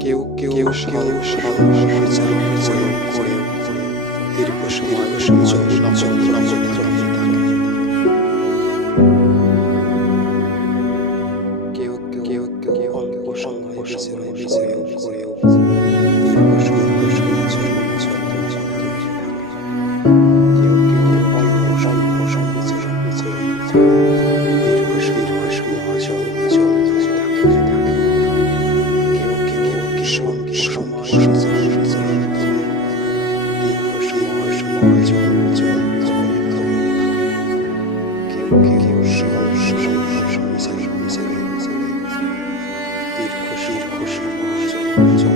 কেউ কেউ করে দীর্ঘ সময় কেউ কেউ কেউ অল্প সময় করেও দীর্ঘ সময় কেউ কেউ অল্প সময় দীর্ঘ সময় থাকে কেউ কেউ সময় দীর্ঘ সময়